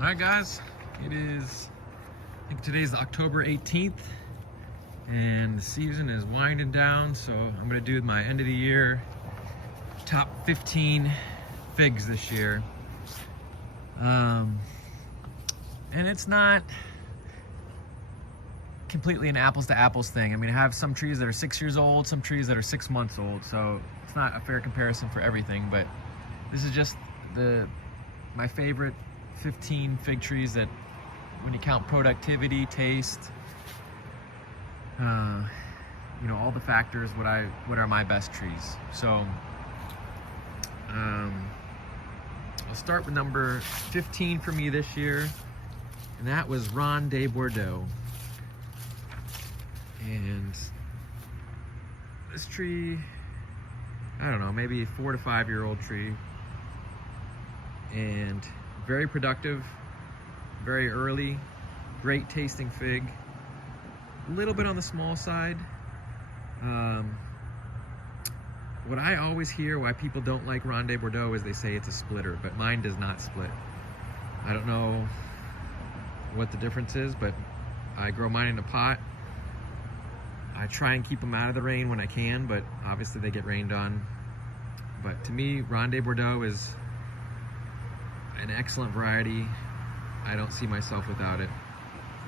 All right, guys, I think today's October 18th, and the season is winding down, so I'm gonna do my end of the year top 15 figs this year. And it's not completely an apples to apples thing. I mean, I have some trees that are 6 years old, some trees that are 6 months old, so it's not a fair comparison for everything, but this is just my favorite 15 fig trees that, when you count productivity, taste, all the factors, what are my best trees. So I'll start with number 15 for me this year, and that was Ronde de Bordeaux. And this tree, I don't know, maybe a 4 to 5 year old tree, and very productive, very early, great tasting fig, a little bit on the small side. What I always hear why people don't like Ronde de Bordeaux is they say it's a splitter, but mine does not split. I don't know what the difference is, but I grow mine in a pot. I try and keep them out of the rain when I can, but obviously they get rained on. But to me, Ronde de Bordeaux is an excellent variety. I don't see myself without it.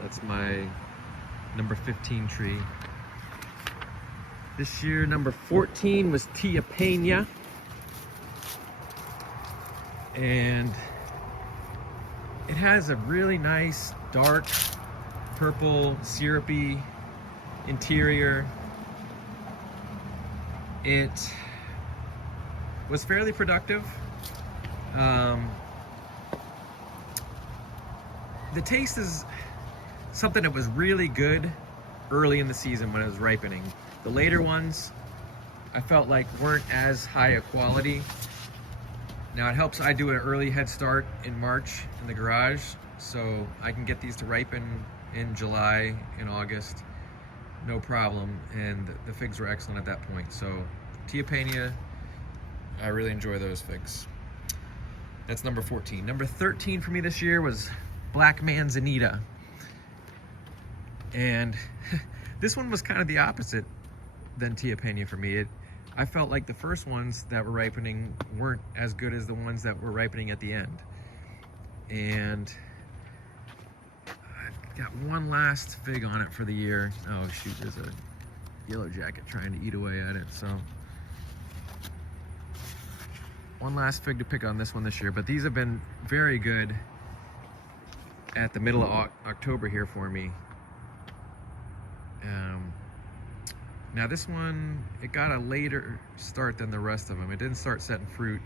That's my number 15 tree. This year, number 14 was Penya. And it has a really nice, dark, purple, syrupy interior. It was fairly productive. The taste is something that was really good early in the season when it was ripening. The later ones I felt like weren't as high a quality. Now it helps I do an early head start in March in the garage, so I can get these to ripen in July and August, no problem, and the figs were excellent at that point. So Penya, I really enjoy those figs. That's number 14. Number 13 for me this year was Black Manzanita. And this one was kind of the opposite than Penya for me. I felt like the first ones that were ripening weren't as good as the ones that were ripening at the end. And I've got one last fig on it for the year. Oh shoot, there's a yellow jacket trying to eat away at it. So one last fig to pick on this one this year, but these have been very good at the middle of October here for me. Now this one, it got a later start than the rest of them. It didn't start setting fruit.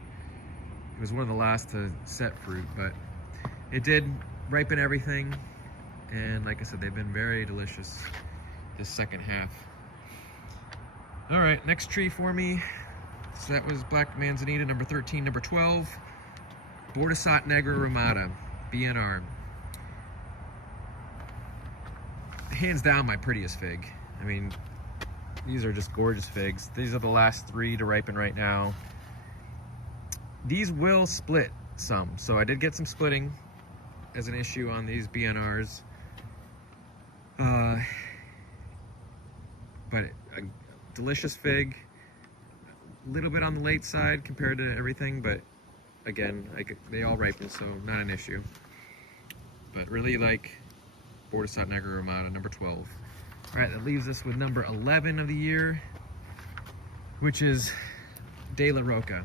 It was one of the last to set fruit, but it did ripen everything. And like I said, they've been very delicious this second half. All right, next tree for me. So that was Black Manzanita, number 13. Number 12, Bordesat Negra Rimada, BNR. Hands down my prettiest fig. I mean, these are just gorgeous figs. These are the last 3 to ripen right now. These will split some, so I did get some splitting as an issue on these BNRs. But a delicious fig, a little bit on the late side compared to everything, but again, they all ripen, so not an issue. But really like Bordesat Negra Rimada, number 12. All right, that leaves us with number 11 of the year, which is De La Roca.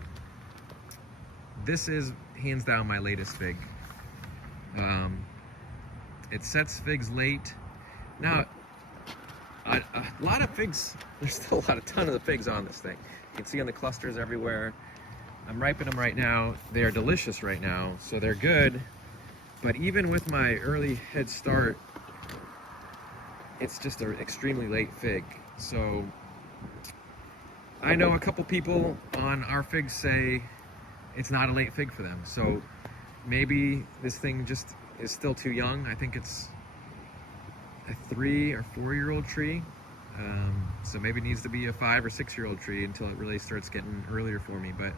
This is hands down my latest fig. It sets figs late. Now, a lot of figs, there's still a ton of the figs on this thing. You can see on the clusters everywhere. I'm ripening them right now. They are delicious right now, so they're good. But even with my early head start, it's just an extremely late fig. So I know a couple people on our figs say it's not a late fig for them. So maybe this thing just is still too young. I think it's a 3 or 4 year old tree. So maybe it needs to be a 5 or 6 year old tree until it really starts getting earlier for me. But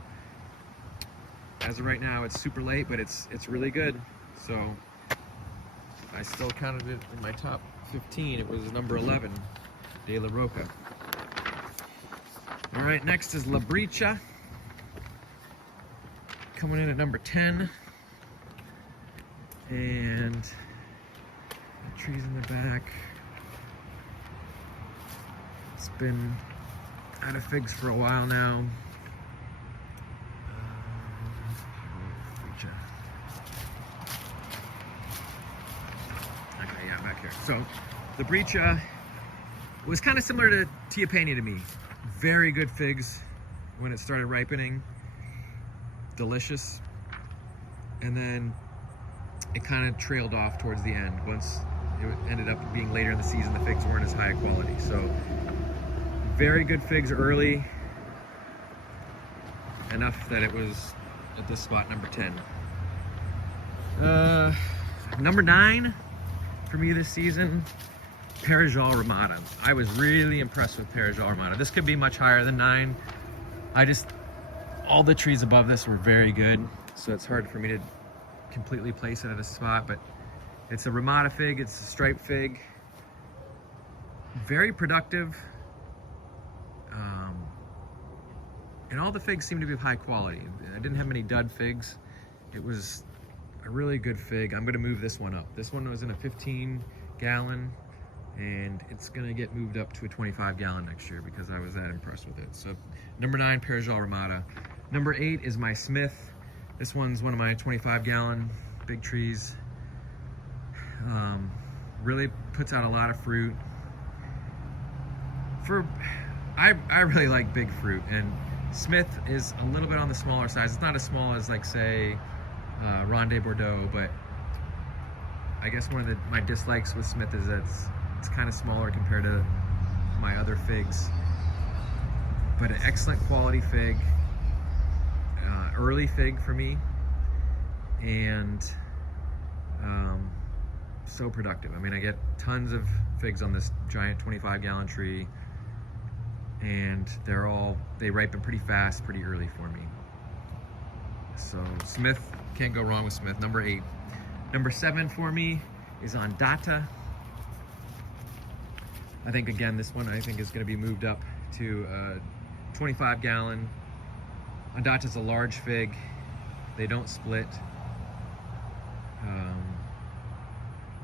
as of right now, it's super late, but it's really good. So I still counted it in my top 15. It was number 11, De La Roca. All right, next is Labritja, coming in at number 10. And the trees in the back. It's been out of figs for a while now. Okay, yeah, back here. So the Labritja was kind of similar to Penya to me. Very good figs when it started ripening. Delicious. And then it kind of trailed off towards the end. Once it ended up being later in the season, the figs weren't as high quality. So very good figs early, enough that it was at this spot, number 10. Number 9 for me this season, Paratjal Rimada. I was really impressed with Paratjal Rimada. This could be much higher than 9. All the trees above this were very good, so it's hard for me to completely place it at a spot, but it's a Rimada fig, it's a striped fig. Very productive. And all the figs seem to be of high quality. I didn't have many dud figs. It was a really good fig. I'm gonna move this one up. This one was in a 15-gallon, and it's gonna get moved up to a 25-gallon next year because I was that impressed with it. So number 9, Paratjal Rimada. Number 8 is my Smith. This one's one of my 25-gallon big trees. Really puts out a lot of fruit. I really like big fruit, and Smith is a little bit on the smaller size. It's not as small as, like, say, Ronde Bordeaux, but I guess one of my dislikes with Smith is that it's kind of smaller compared to my other figs. But an excellent quality fig, early fig for me, and so productive. I mean, I get tons of figs on this giant 25-gallon tree, and they ripen pretty fast, pretty early for me. So Smith, can't go wrong with Smith. Number 8. Number 7 for me is Ondata. I think, again, this one is going to be moved up to a 25-gallon. Ondata's a large fig. They don't split.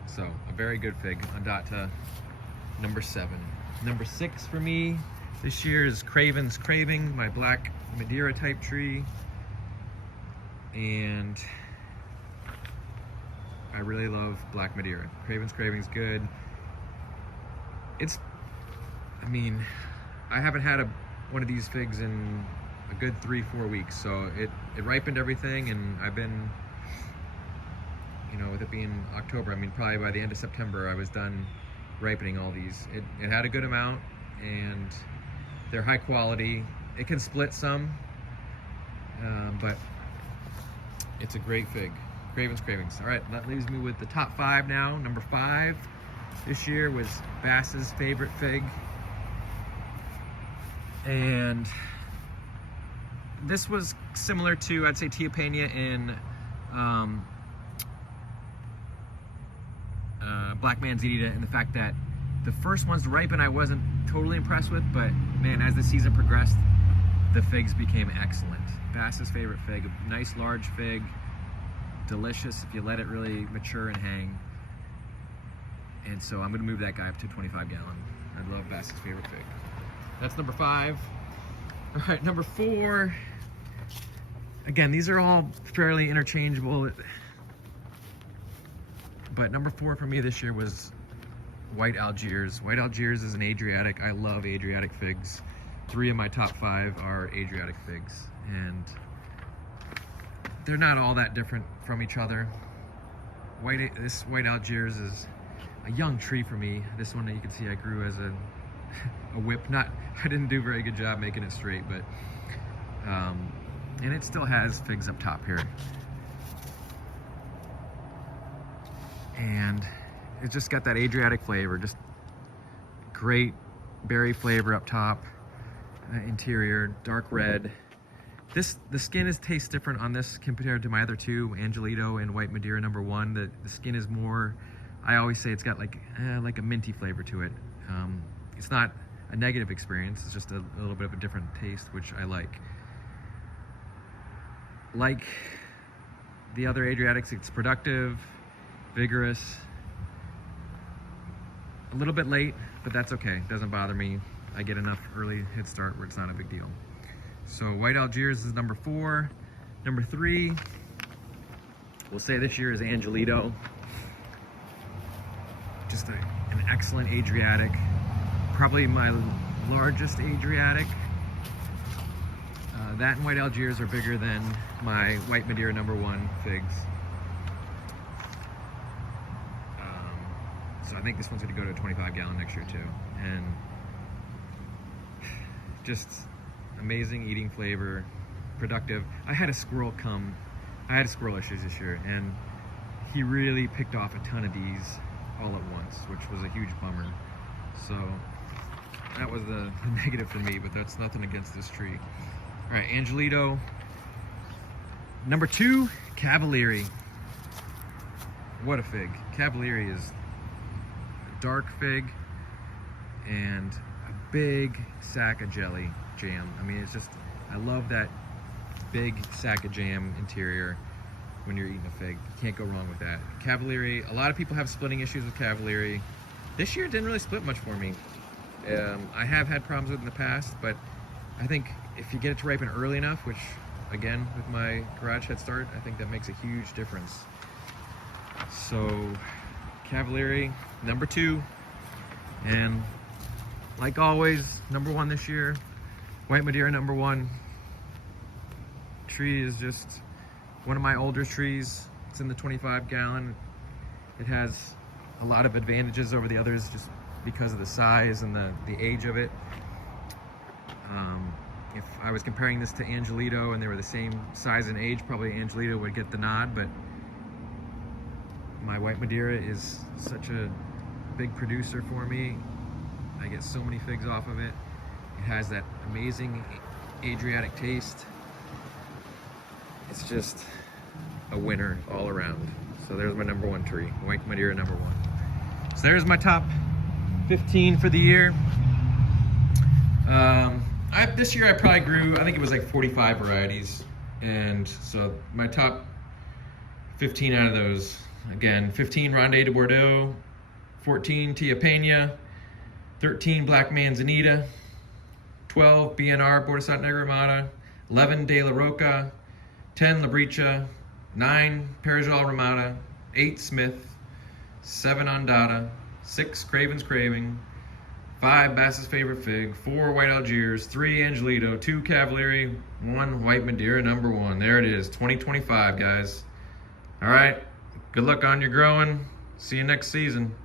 So a very good fig, Ondata, number 7. Number 6 for me this year is Cravens Craving, my black Madeira type tree. And I really love black Madeira. Cravens Craving's good. I haven't had one of these figs in a good 3-4 weeks, so it ripened everything, and I've been, with it being October, probably by the end of September I was done ripening all these. It had a good amount, and they're high quality. It can split some, but it's a great fig. Cravens Cravings. All right, that leaves me with the top 5 now. Number 5 this year was Bass's favorite fig, and this was similar to, I'd say, Penya in black Manzanita, in the fact that the first ones to ripen I wasn't totally impressed with, but man, as the season progressed, the figs became excellent. Bass's favorite fig, a nice large fig, delicious if you let it really mature and hang. And so I'm gonna move that guy up to 25-gallon. I love Bass's favorite fig. That's number 5. All right, number 4. Again, these are all fairly interchangeable, but number 4 for me this year was White Algiers. White Algiers is an Adriatic. I love Adriatic figs. 3 of my top 5 are Adriatic figs, and they're not all that different from each other. This White Algiers is a young tree for me. This one, you can see I grew as a whip. I didn't do a very good job making it straight, but and it still has figs up top here. And it's just got that Adriatic flavor, just great berry flavor up top, interior, dark red. The skin tastes different on this compared to my other 2, Angelito and White Madeira number 1. The skin is more I always say it's got like a minty flavor to it. It's not a negative experience, it's just a little bit of a different taste, which I like. Like the other Adriatics, it's productive, vigorous, a little bit late, but that's okay, it doesn't bother me. I get enough early head start where it's not a big deal. So White Algiers is number 4. Number 3, we'll say this year is Angelito. Just an excellent Adriatic, probably my largest Adriatic. That and White Algiers are bigger than my White Madeira number 1 figs. So I think this one's gonna go to a 25 gallon next year too. And just amazing eating flavor, productive. I had a squirrel issues this year, and he really picked off a ton of these all at once, which was a huge bummer. So that was the negative for me, but that's nothing against this tree. All right, Angelito. Number 2, Cavaliere. What a fig. Cavaliere is a dark fig and a big sack of jelly jam. I mean, it's just, I love that big sack of jam interior when you're eating a fig. You can't go wrong with that. Cavaliere, a lot of people have splitting issues with Cavaliere. This year it didn't really split much for me. I have had problems with it in the past, but I think if you get it to ripen early enough, which again, with my garage head start, I think that makes a huge difference. So Cavaliere, number 2. And like always, number 1 this year, White Madeira number 1. Tree is just one of my older trees. It's in the 25 gallon. It has a lot of advantages over the others just because of the size and the age of it. If I was comparing this to Angelito and they were the same size and age, probably Angelito would get the nod, but my White Madeira is such a big producer for me. I get so many figs off of it. It has that amazing Adriatic taste. It's just a winner all around. So there's my number 1 tree, White Madeira number 1. So there's my top 15 for the year. This year I probably grew, I think it was like 45 varieties. And so my top 15 out of those, again, 15 Ronde de Bordeaux, 14 Tia Penya, 13 Black Manzanita, 12 BNR Bordesat Negra Rimada, 11 De La Roca, 10 Labritja, 9 Paratjal Rimada, 8 Smith, 7 Ondata, 6 Cravens Craving, 5 Bass's Favorite Fig, 4 White Algiers, 3 Angelito, 2 Cavaliere, 1 White Madeira number 1. There it is, 2025, guys. All right, good luck on your growing. See you next season.